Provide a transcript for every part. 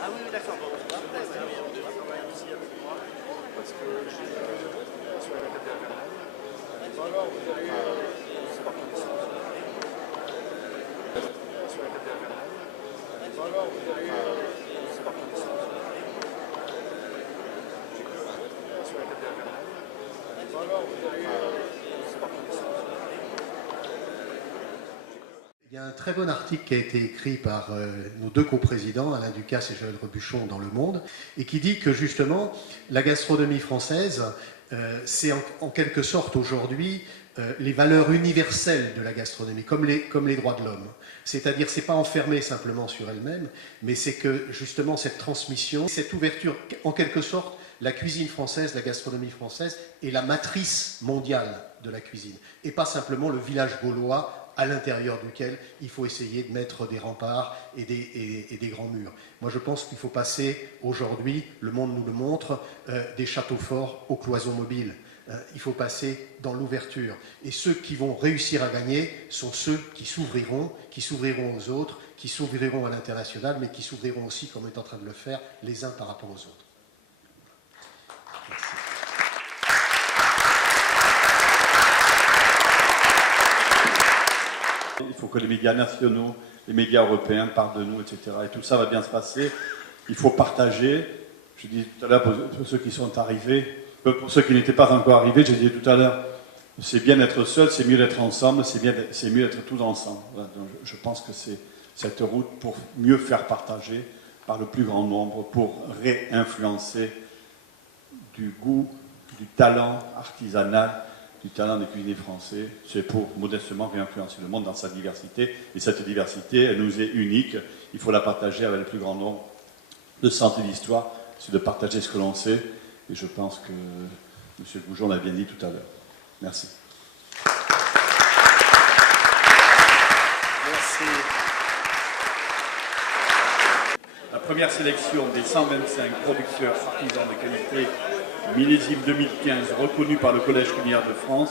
Ah oui, d'accord. Il y a un très bon article qui a été écrit par nos deux coprésidents, Alain Ducasse et Joël Rebuchon, dans Le Monde, et qui dit que justement, la gastronomie française, c'est en quelque sorte aujourd'hui les valeurs universelles de la gastronomie, comme les droits de l'homme. C'est-à-dire, c'est pas enfermé simplement sur elle-même, mais c'est que justement cette transmission, cette ouverture, en quelque sorte, la cuisine française, la gastronomie française est la matrice mondiale de la cuisine, et pas simplement le village gaulois à l'intérieur duquel il faut essayer de mettre des remparts et des grands murs. Moi, je pense qu'il faut passer aujourd'hui, le monde nous le montre, des châteaux forts aux cloisons mobiles. Il faut passer dans l'ouverture. Et ceux qui vont réussir à gagner sont ceux qui s'ouvriront aux autres, qui s'ouvriront à l'international, mais qui s'ouvriront aussi, comme on est en train de le faire, les uns par rapport aux autres. Merci. Il faut que les médias nationaux, les médias européens parlent de nous, etc. Et tout ça va bien se passer. Il faut partager. Je dis tout à l'heure pour ceux qui sont arrivés, pour ceux qui n'étaient pas encore arrivés, je disais tout à l'heure, c'est bien d'être seul, c'est mieux d'être ensemble, c'est mieux d'être tous ensemble. Voilà, donc je pense que c'est cette route pour mieux faire partager par le plus grand nombre, pour réinfluencer du goût, du talent artisanal, du talent des cuisiniers français, c'est pour modestement réinfluencer le monde dans sa diversité. Et cette diversité, elle nous est unique. Il faut la partager avec le plus grand nombre. Le sens de l'histoire, c'est de partager ce que l'on sait. Et je pense que M. Goujon l'a bien dit tout à l'heure. Merci. Merci. La première sélection des 125 producteurs artisans de qualité millésime 2015 reconnus par le Collège culinaire de France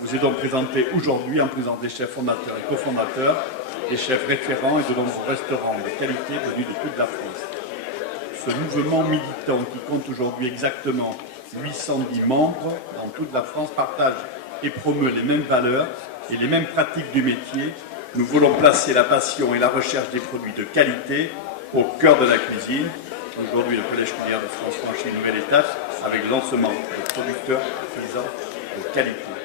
vous est donc présentée aujourd'hui en présence des chefs fondateurs et cofondateurs, des chefs référents et de nombreux restaurants de qualité venus de toute la France. Ce mouvement militant qui compte aujourd'hui exactement 810 membres dans toute la France partage et promeut les mêmes valeurs et les mêmes pratiques du métier. Nous voulons placer la passion et la recherche des produits de qualité au cœur de la cuisine. Aujourd'hui, le Collège culinaire de France franchit une nouvelle étape avec le lancement de producteurs artisans de qualité.